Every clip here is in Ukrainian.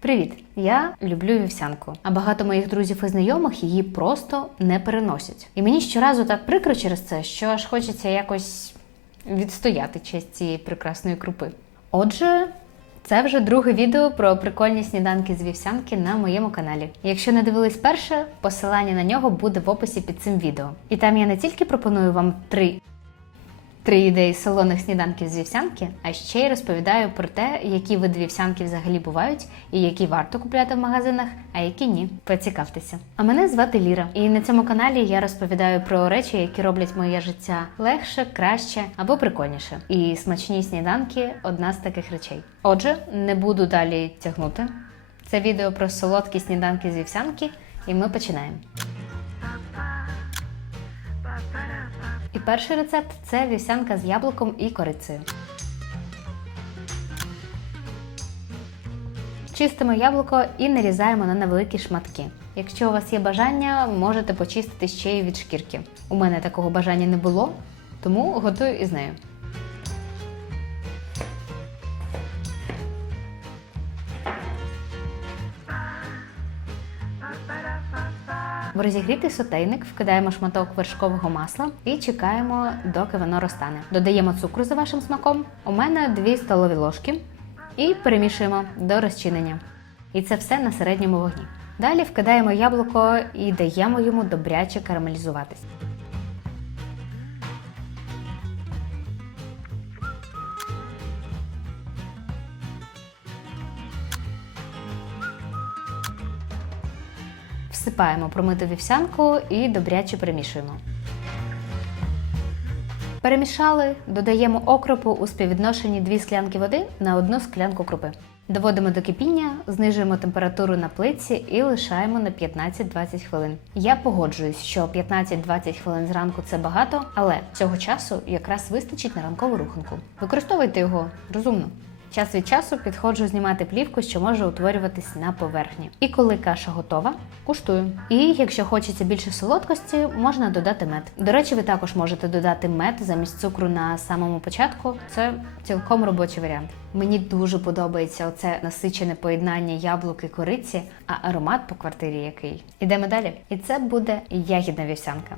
Привіт! Я люблю вівсянку, а багато моїх друзів і знайомих її просто не переносять. І мені щоразу так прикро через це, що аж хочеться якось відстояти честь цієї прекрасної крупи. Отже, це вже друге відео про прикольні сніданки з вівсянки на моєму каналі. Якщо не дивились перше, посилання на нього буде в описі під цим відео. І там я не тільки пропоную вам три Три ідеї солоних сніданків з вівсянки, а ще й розповідаю про те, які види вівсянки взагалі бувають, і які варто купляти в магазинах, а які ні. Поцікавтеся. А мене звати Ліра, і на цьому каналі я розповідаю про речі, які роблять моє життя легше, краще або прикольніше. І смачні сніданки одна з таких речей. Отже, не буду далі тягнути. Це відео про солодкі сніданки з вівсянки, і ми починаємо. І перший рецепт це вівсянка з яблуком і корицею. Чистимо яблуко і нарізаємо на невеликі шматки. Якщо у вас є бажання, можете почистити ще й від шкірки. У мене такого бажання не було, тому готую із нею. В розігрітий сотейник вкидаємо шматок вершкового масла і чекаємо, доки воно розтане. Додаємо цукру за вашим смаком. У мене 2 столові ложки. І перемішуємо до розчинення. І це все на середньому вогні. Далі вкидаємо яблуко і даємо йому добряче карамелізуватись. Всипаємо промиту вівсянку і добряче перемішуємо. Перемішали, додаємо окропу у співвідношенні 2 склянки води на одну склянку крупи. Доводимо до кипіння, знижуємо температуру на плитці і лишаємо на 15-20 хвилин. Я погоджуюсь, що 15-20 хвилин зранку це багато, але цього часу якраз вистачить на ранкову руханку. Використовуйте його розумно. Час від часу підходжу знімати плівку, що може утворюватись на поверхні. І коли каша готова, куштую. І якщо хочеться більше солодкості, можна додати мед. До речі, ви також можете додати мед замість цукру на самому початку. Це цілком робочий варіант. Мені дуже подобається оце насичене поєднання яблук і кориці, а аромат по квартирі який. Ідемо далі. І це буде ягідна вівсянка.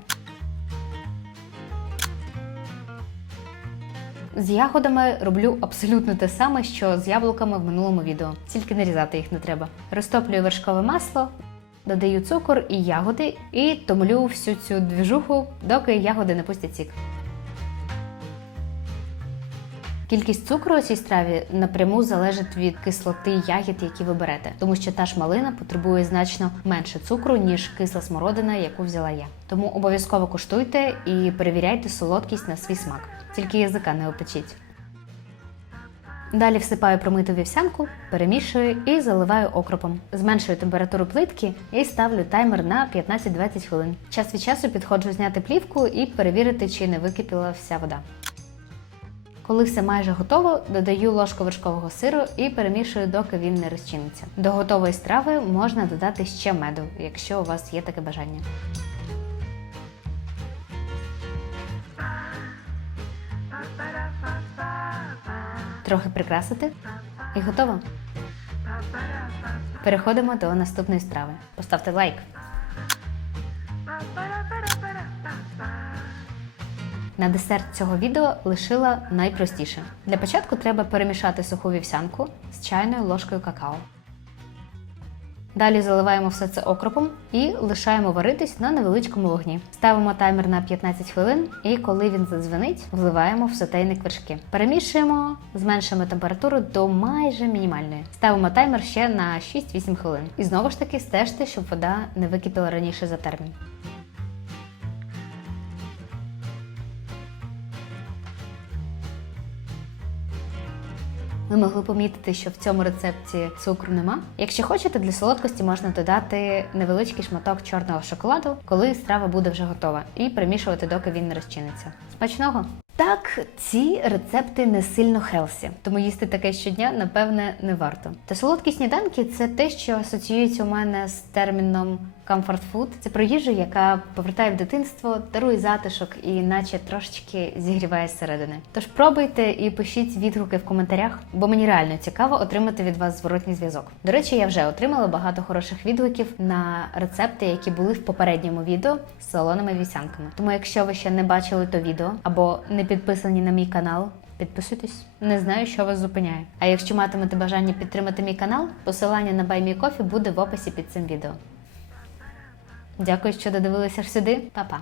З ягодами роблю абсолютно те саме, що з яблуками в минулому відео, тільки нарізати їх не треба. Розтоплюю вершкове масло, додаю цукор і ягоди і томлю всю цю двіжуху, доки ягоди не пустять сік. Кількість цукру у цій страві напряму залежить від кислоти ягід, які ви берете, тому що та ж малина потребує значно менше цукру, ніж кисла смородина, яку взяла я. Тому обов'язково куштуйте і перевіряйте солодкість на свій смак. Тільки язика не опечіть. Далі всипаю промиту вівсянку, перемішую і заливаю окропом. Зменшую температуру плитки і ставлю таймер на 15-20 хвилин. Час від часу підходжу зняти плівку і перевірити, чи не википіла вся вода. Коли все майже готово, додаю ложку вершкового сиру і перемішую, доки він не розчиниться. До готової страви можна додати ще меду, якщо у вас є таке бажання. Трохи прикрасити і готово. Переходимо до наступної страви. Поставте лайк. На десерт цього відео лишила найпростіше. Для початку треба перемішати суху вівсянку з чайною ложкою какао. Далі заливаємо все це окропом і лишаємо варитись на невеличкому вогні. Ставимо таймер на 15 хвилин, і коли він задзвенить, вливаємо в сотейник вершки. Перемішуємо, зменшуємо температуру до майже мінімальної. Ставимо таймер ще на 6-8 хвилин. І знову ж таки стежте, щоб вода не википіла раніше за термін. Ви могли помітити, що в цьому рецепті цукру нема. Якщо хочете, для солодкості можна додати невеличкий шматок чорного шоколаду, коли страва буде вже готова, і примішувати, доки він не розчиниться. Смачного! Так, ці рецепти не сильно хелсі, тому їсти таке щодня, напевне, не варто. Та солодкі сніданки це те, що асоціюється у мене з терміном comfort food. Це про їжу, яка повертає в дитинство, дарує затишок і наче трошечки зігріває зсередини. Тож пробуйте і пишіть відгуки в коментарях, бо мені реально цікаво отримати від вас зворотній зв'язок. До речі, я вже отримала багато хороших відгуків на рецепти, які були в попередньому відео з солоними вівсянками. Тому, якщо ви ще не бачили то відео або не підписані на мій канал. Підписуйтесь, не знаю, що вас зупиняє. А якщо матимете бажання підтримати мій канал, посилання на BuyMeCoffee буде в описі під цим відео. Дякую, що додивилися сюди. Па-па!